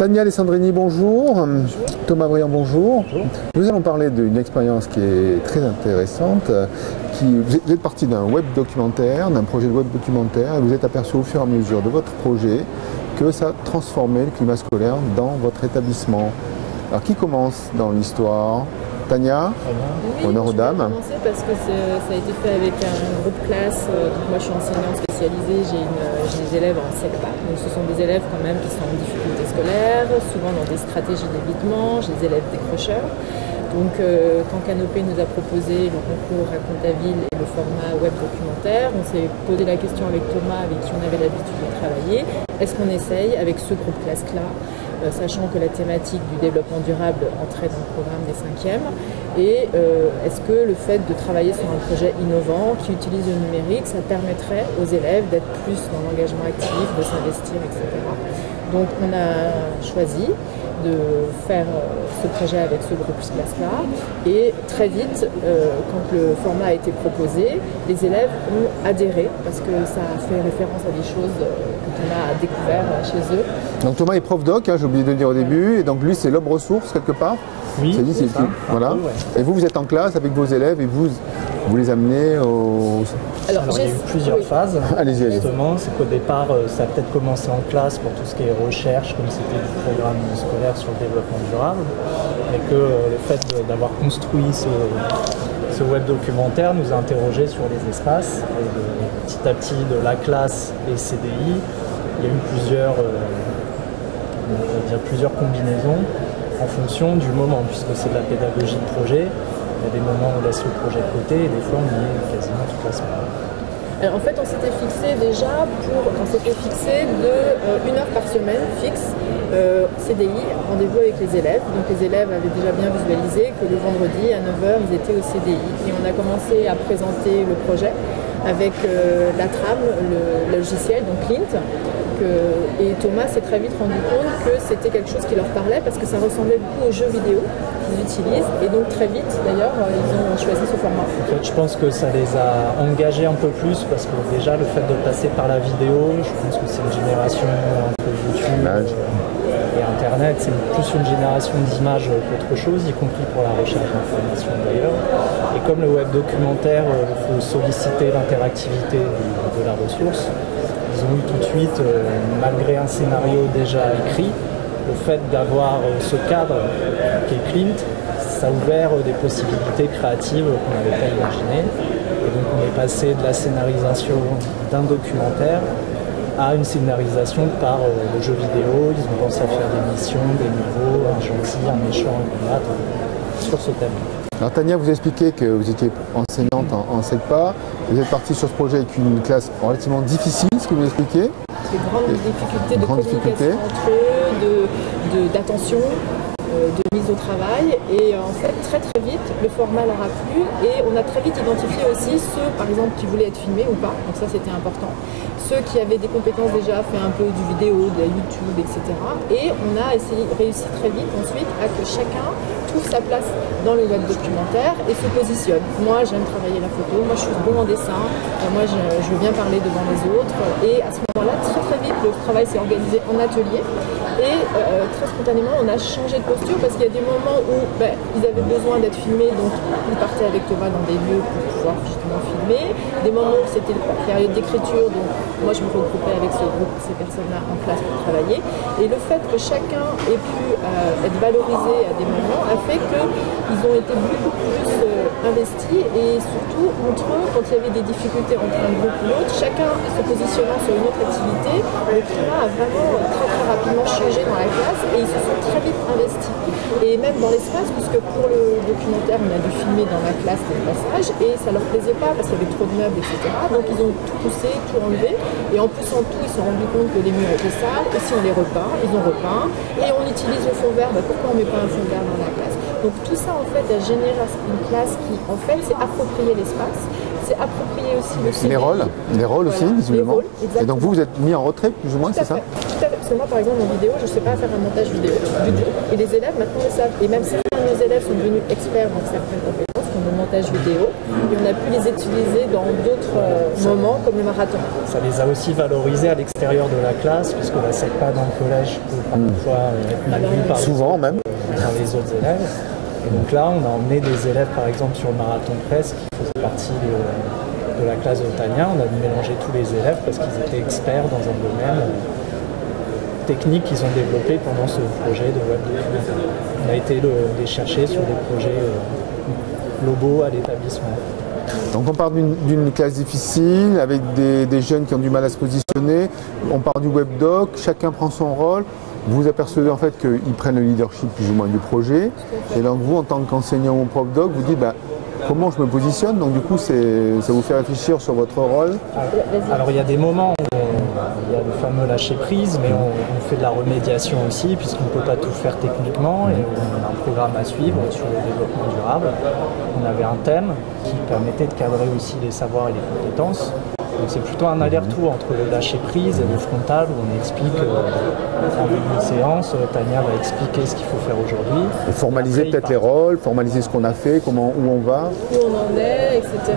Tania Alessandrini, bonjour. Bonjour. Thomas Briand, bonjour. Bonjour. Nous allons parler d'une expérience qui est très intéressante. Vous êtes parti d'un web documentaire, d'un projet de web documentaire, et vous êtes aperçu au fur et à mesure de votre projet que ça transformait le climat scolaire dans votre établissement. Alors qui commence dans l'histoire? Tania, Oui, honneur aux dames. Je vais commencer parce que ça a été fait avec un groupe classe. Donc moi je suis enseignante spécialisée, j'ai des élèves en SECPA. Donc ce sont des élèves quand même qui sont en difficulté scolaire, souvent dans des stratégies d'évitement, j'ai des élèves décrocheurs. Donc quand Canopé nous a proposé le concours Raconte ta ville et le format web documentaire, on s'est posé la question avec Thomas, avec qui on avait l'habitude de travailler, est-ce qu'on essaye avec ce groupe classe-là, sachant que la thématique du développement durable entrait dans le programme des 5e, et est-ce que le fait de travailler sur un projet innovant qui utilise le numérique, ça permettrait aux élèves d'être plus dans l'engagement actif, de s'investir, etc. Donc on a choisi de faire ce projet avec ce groupe classe-là, et très vite, quand le format a été proposé, les élèves ont adhéré parce que ça a fait référence à des choses que Thomas a découvert chez eux. Donc Thomas est prof doc, j'ai oublié de le dire au début, et donc lui c'est l'homme ressource quelque part. Oui, c'est ça. Voilà. Peu, ouais. Et vous êtes en classe avec vos élèves et vous les amenez au... Alors il y a eu plusieurs phases. Allez-y. Justement, c'est qu'au départ, ça a peut-être commencé en classe pour tout ce qui est recherche, comme c'était du programme scolaire sur le développement durable, et que le fait d'avoir construit ce web documentaire nous a interrogés sur les espaces. Et petit à petit, de la classe et CDI, il y a eu plusieurs combinaisons en fonction du moment, puisque c'est de la pédagogie de projet. Il y a des moments où on laisse le projet de côté et des fois on y est quasiment toute la semaine. Alors, en fait, on s'était fixé déjà de 1 heure par semaine fixe, CDI, rendez-vous avec les élèves. Donc les élèves avaient déjà bien visualisé que le vendredi à 9h, ils étaient au CDI. Et on a commencé à présenter le projet avec la trame, le logiciel, donc Clint. Et Thomas s'est très vite rendu compte que c'était quelque chose qui leur parlait parce que ça ressemblait beaucoup aux jeux vidéo qu'ils utilisent. Et donc très vite, d'ailleurs, ils ont choisi ce format. En fait, je pense que ça les a engagés un peu plus parce que déjà, le fait de passer par la vidéo, je pense que c'est une génération entre YouTube et Internet. C'est plus une génération d'images qu'autre chose, y compris pour la recherche d'informations d'ailleurs. Et comme le web documentaire, il faut solliciter l'interactivité de la ressource, ils ont eu tout de suite, malgré un scénario déjà écrit, le fait d'avoir ce cadre qui est Clint, ça a ouvert des possibilités créatives qu'on n'avait pas imaginées. Et donc on est passé de la scénarisation d'un documentaire à une scénarisation par le jeu vidéo. Ils ont pensé à faire des missions, des niveaux, un gentil, un méchant, un malade, sur ce thème. Alors Tania, vous expliquez que vous étiez enseignante en SECPA. Vous êtes partie sur ce projet avec une classe relativement difficile, ce que vous expliquez. Des grandes difficultés de communication entre eux, d'attention, de mise au travail. Et en fait, très vite, le format leur a plu. Et on a très vite identifié aussi ceux, par exemple, qui voulaient être filmés ou pas. Donc ça, c'était important. Ceux qui avaient des compétences déjà, fait un peu du vidéo, de la YouTube, etc. Et on a réussi très vite ensuite à que chacun trouve sa place dans le web documentaire et se positionne. Moi, j'aime travailler la photo, moi je suis bon en dessin, moi je veux bien parler devant les autres. Et à ce moment-là, très vite, le travail s'est organisé en atelier. Et très spontanément, on a changé de posture parce qu'il y a des moments où ils avaient besoin d'être filmés, donc ils partaient avec Thomas dans des lieux pour pouvoir justement filmer. Des moments où c'était la période d'écriture, donc moi je me regroupais avec ce groupe, ces personnes-là en classe pour travailler. Et le fait que chacun ait pu être valorisé à des moments a fait qu'ils ont été beaucoup plus investis, et surtout entre eux, quand il y avait des difficultés entre un groupe ou l'autre, chacun se positionnant sur une autre activité, le climat a vraiment très rapidement changé dans la classe et ils se sont très vite investis. Et même dans l'espace, puisque pour le documentaire, on a dû filmer dans la classe des passages et ça leur plaisait pas parce qu'il y avait trop de meubles, etc. Donc ils ont tout poussé, tout enlevé, et en poussant tout, ils se sont rendus compte que les murs étaient sales, et si on les repeint, ils ont repeint, et on utilise le fond vert, pourquoi on ne met pas un fond vert dans la classe? Donc tout ça en fait a généré une classe qui en fait s'est approprié l'espace, c'est approprié aussi le cinéma. Les rôles aussi, visiblement. Et donc vous êtes mis en retrait plus ou moins, c'est ça? Tout à fait, parce que moi par exemple en vidéo, je ne sais pas faire un montage vidéo du tout, et les élèves maintenant le savent, et même certains de nos élèves sont devenus experts dans certaines compétences, comme le montage montage vidéo et on a pu les utiliser dans d'autres moments comme le marathon. Ça les a aussi valorisés à l'extérieur de la classe, puisque la SECPA dans le collège peut parfois être mal vue par les autres élèves. Et donc là, on a emmené des élèves, par exemple, sur le marathon presse qui faisaient partie de la classe de Tania. On a mélangé tous les élèves parce qu'ils étaient experts dans un domaine technique qu'ils ont développé pendant ce projet de web documentaire. On a été les chercher sur des projets globaux à l'établissement. Donc on part d'une classe difficile, avec des jeunes qui ont du mal à se positionner, on part du webdoc, chacun prend son rôle, vous apercevez en fait qu'ils prennent le leadership plus ou moins du projet, et donc vous en tant qu'enseignant ou prof doc, vous dites comment je me positionne, donc du coup ça vous fait réfléchir sur votre rôle. Alors il y a des moments où il y a le fameux lâcher prise, mais on fait de la remédiation aussi, puisqu'on ne peut pas tout faire techniquement, et on a un programme à suivre sur le développement durable. On avait un thème qui permettait de cadrer aussi les savoirs et les compétences. Donc c'est plutôt un aller-retour entre le lâcher prise et le frontal, où on explique en début de séance, Tania va expliquer ce qu'il faut faire aujourd'hui. Formaliser peut-être les rôles, formaliser ce qu'on a fait, où on va. Où on en est, etc.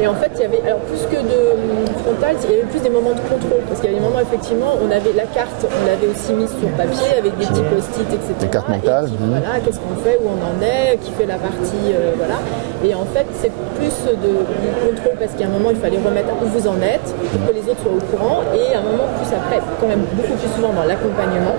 Et en fait, il y avait, alors plus que de frontal, il y avait plus des moments de contrôle. Parce qu'il y avait des moments, effectivement, on avait la carte, on l'avait aussi mise sur papier avec des petits post-it, etc. Des cartes mentales. Voilà, qu'est-ce qu'on fait, où on en est, qui fait la partie, voilà. Et en fait, c'est plus du contrôle parce qu'à un moment, il fallait remettre où vous en êtes, pour que les autres soient au courant. Et à un moment plus après, quand même beaucoup plus souvent dans l'accompagnement,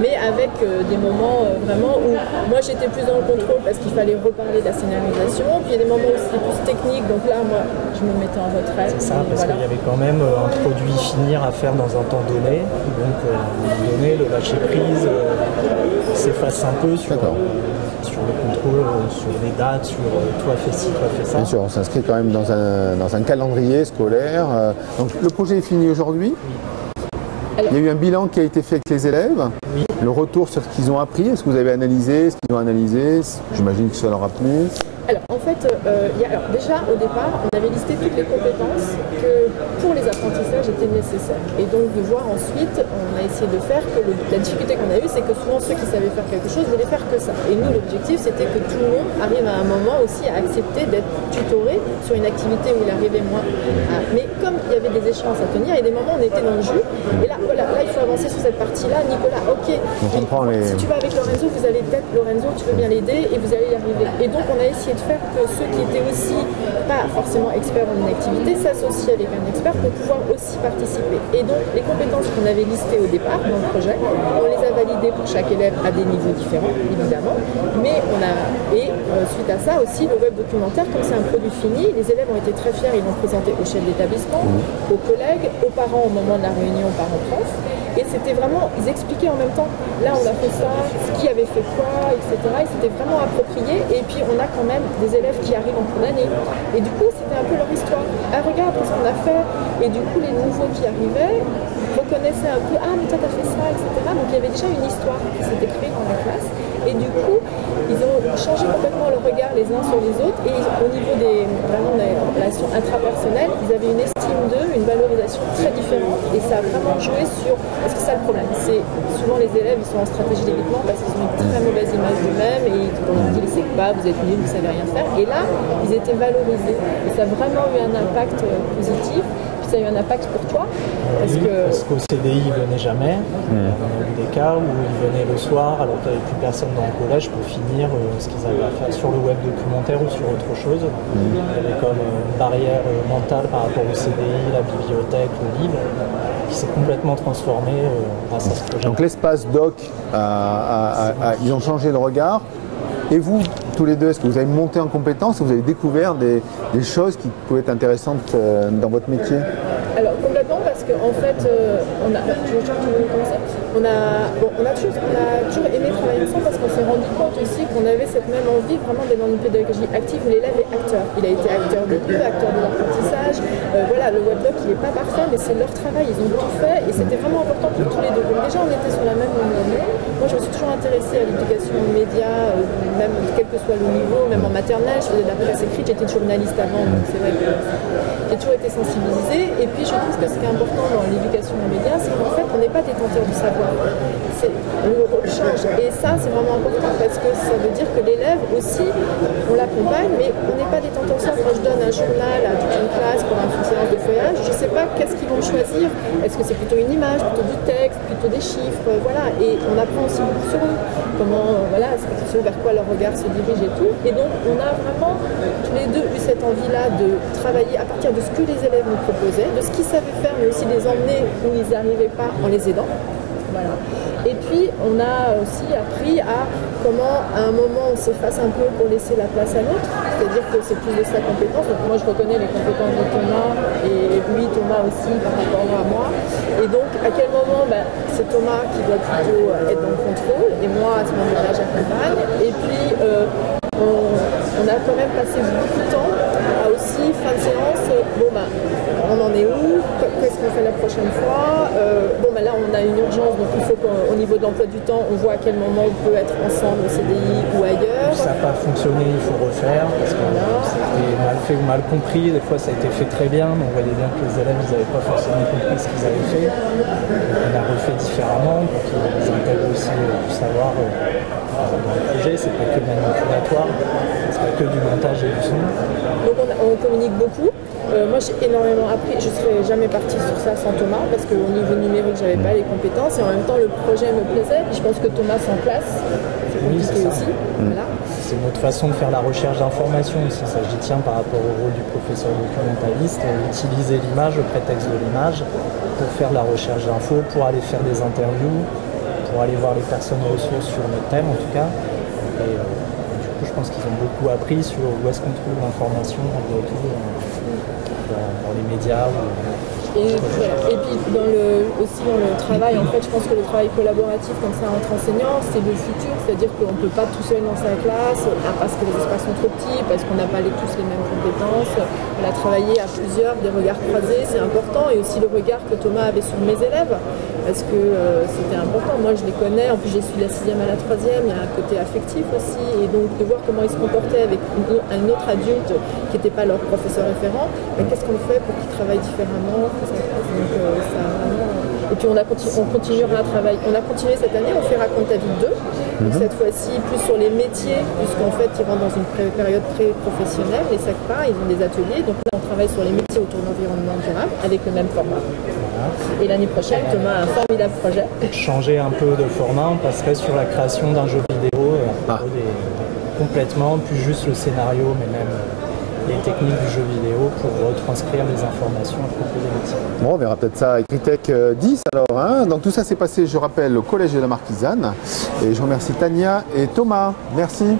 mais avec des moments vraiment où moi j'étais plus dans le contrôle parce qu'il fallait reparler de la scénarisation, puis il y a des moments où c'était plus technique, donc là moi je me mettais en retrait. C'est ça, parce qu'il y avait quand même un produit finir à faire dans un temps donné, donc à un moment donné le lâcher prise s'efface un peu sur le contrôle, sur les dates, sur toi fais ci, toi fais ça. Bien sûr, on s'inscrit quand même dans un calendrier scolaire. Donc le projet est fini aujourd'hui. Il y a eu un bilan qui a été fait avec les élèves. Oui. Le retour sur ce qu'ils ont appris, est-ce que vous avez analysé ce qu'ils ont analysé? J'imagine que ça leur a plu. Alors en fait, déjà au départ, on avait listé toutes les compétences que pour les apprentissages étaient nécessaires. Et donc de voir ensuite, on a essayé de faire que la difficulté qu'on a eue, c'est que souvent ceux qui savaient faire quelque chose voulaient faire que ça. Et nous, l'objectif, c'était que tout le monde arrive à un moment aussi à accepter d'être tutoré sur une activité où il arrivait moins. Mais comme il y avait des échéances à tenir, il y a des moments où on était dans le jus. Et là, voilà, il faut avancer sur cette partie-là. Nicolas, ok, si tu vas avec Lorenzo, vous allez peut-être, Lorenzo, tu veux bien l'aider et vous allez y arriver. Et donc on a essayé de faire que ceux qui étaient aussi pas forcément experts dans une activité s'associent avec un expert pour pouvoir aussi participer. Et donc les compétences qu'on avait listées au départ dans le projet, on les a validées pour chaque élève à des niveaux différents, évidemment. Mais suite à ça aussi, le web documentaire, comme c'est un produit fini, les élèves ont été très fiers, ils l'ont présenté au chef d'établissement, aux collègues, aux parents au moment de la réunion parents-prof. Et c'était vraiment, ils expliquaient en même temps, là on a fait ça, qui avait fait quoi, etc. Et c'était vraiment approprié. Et puis on a quand même des élèves qui arrivent en cours d'année. Et du coup, c'était un peu leur histoire. Ah, regarde ce qu'on a fait. Et du coup, les nouveaux qui arrivaient reconnaissaient un peu, ah, mais toi, t'as fait ça, etc. Donc il y avait déjà une histoire qui s'était créée dans la classe. Et du coup, ils ont changé complètement le regard les uns sur les autres. Et au niveau des relations intrapersonnelles, ils avaient une estime d'eux, une valorisation très différente. Et ça a vraiment joué sur... Parce que c'est ça le problème. C'est souvent les élèves, ils sont en stratégie d'évitement parce qu'ils ont une très mauvaise image d'eux-mêmes et on leur dit c'est pas, vous êtes nuls, vous savez rien faire. Et là, ils étaient valorisés. Et ça a vraiment eu un impact positif. Puis ça a eu un impact pour toi. Parce qu'au CDI, ils venaient jamais. On a eu des cas où ils venaient le soir alors qu'il n'y avait plus personne dans le collège pour finir ce qu'ils avaient à faire sur le web documentaire ou sur autre chose. Il y avait comme une barrière mentale par rapport au CDI, la bibliothèque, le livre, qui s'est complètement transformé grâce à ce projet. Donc l'espace doc, ils ont changé de regard. Et vous, tous les deux, est-ce que vous avez monté en compétence et vous avez découvert des choses qui pouvaient être intéressantes dans votre métier? Alors complètement, parce qu'en fait, on a toujours aimé travailler ensemble parce qu'on s'est rendu compte aussi qu'on avait cette même envie vraiment d'être dans une pédagogie active où l'élève est acteur. Il a été acteur de eux, acteur de l'apprentissage. Voilà, le webdoc il n'est pas parfait, mais c'est leur travail, ils ont tout fait et c'était vraiment important pour tous les deux. Donc déjà on était sur la même longueur. Moi je me suis toujours intéressée à l'éducation aux médias, même quel que soit le niveau, même en maternelle, je faisais de la presse écrite, j'étais journaliste avant, donc c'est vrai que... j'ai toujours été sensibilisée. Et puis je trouve que ce qui est important dans l'éducation aux médias, c'est qu'en fait, on n'est pas détenteur du savoir. Le rôle change. Et ça, c'est vraiment important parce que ça veut dire que l'élève aussi, on l'accompagne, mais on n'est pas détenteur du savoir. Quand je donne un journal à toute une classe pour une séance de feuillage, je ne sais pas qu'est-ce qu'ils vont choisir. Est-ce que c'est plutôt une image, plutôt du texte, plutôt des chiffres, voilà. Et on apprend aussi beaucoup sur eux, comment, voilà, vers quoi leur regard se dirige et tout. Et donc, on a vraiment tous les deux eu cette envie-là de travailler à partir de ce que les élèves nous proposaient, de ce qu'ils savaient faire, mais aussi les emmener où ils n'arrivaient pas en les aidant. Voilà. Et puis, on a aussi appris à comment, à un moment, on s'efface un peu pour laisser la place à l'autre. C'est-à-dire que c'est plus de sa compétence. Donc, moi, je reconnais les compétences de Thomas et lui, Thomas aussi, par rapport à moi. Et donc, à quel moment, c'est Thomas qui doit plutôt être dans le contrôle. Et moi, à ce moment-là, j'accompagne. Et puis, on a quand même passé beaucoup de temps à aussi, fin de séance, on en est où? Qu'est-ce qu'on fait la prochaine fois? Là, on a une urgence, donc il faut qu'au niveau de l'emploi du temps, on voit à quel moment on peut être ensemble au CDI ou ailleurs. Ça n'a pas fonctionné, il faut refaire, parce que c'était mal fait ou mal compris. Des fois, ça a été fait très bien, mais on voyait bien que les élèves, ils n'avaient pas forcément compris ce qu'ils avaient fait. On a refait différemment pour qu'ils intègrent aussi du savoir dans le projet. C'est pas que manipulatoire, c'est pas que du montage et du son. Donc on communique beaucoup. Moi j'ai énormément appris, je ne serais jamais partie sur ça sans Thomas parce qu'au niveau numérique j'avais pas les compétences et en même temps le projet me plaisait. Je pense que Thomas s'en place, c'est compliqué aussi. Voilà. C'est notre façon de faire la recherche d'informations aussi. Ça, j'y tiens par rapport au rôle du professeur documentaliste, utiliser l'image, le prétexte de l'image pour faire de la recherche d'infos, pour aller faire des interviews, pour aller voir les personnes ressources sur notre thème en tout cas. Et du coup je pense qu'ils ont beaucoup appris sur où est-ce qu'on trouve l'information dans les médias. Et puis aussi dans le travail, en fait, je pense que le travail collaboratif comme ça entre enseignants, c'est le futur, c'est-à-dire qu'on ne peut pas tout seul dans sa classe, parce que les espaces sont trop petits, parce qu'on n'a pas tous les mêmes compétences. On a travaillé à plusieurs, des regards croisés, c'est important, et aussi le regard que Thomas avait sur mes élèves, parce que c'était important. Moi, je les connais, en plus j'ai su de la 6e à la 3e, il y a un côté affectif aussi, et donc de voir comment ils se comportaient avec un autre adulte qui n'était pas leur professeur référent, qu'est-ce qu'on fait pour qu'ils travaillent différemment. Donc, ça vraiment... Et puis on continuera à travailler. On a continué cette année, on fait Raconte ta vie 2. Donc cette fois-ci plus sur les métiers, puisqu'en fait ils rentrent dans une période pré-professionnelle, les SACPA, ils ont des ateliers. Donc là on travaille sur les métiers autour de l'environnement durable avec le même format. Et l'année prochaine, Thomas a un formidable projet. Changer un peu de format, on passerait sur la création d'un jeu vidéo complètement, plus juste le scénario, mais même les techniques du jeu vidéo pour retranscrire les informations à propos des métiers. Bon, on verra peut-être ça à Critech 10 alors. Hein. Donc tout ça s'est passé, je rappelle, au Collège de la Marquisane. Et je remercie Tania et Thomas. Merci.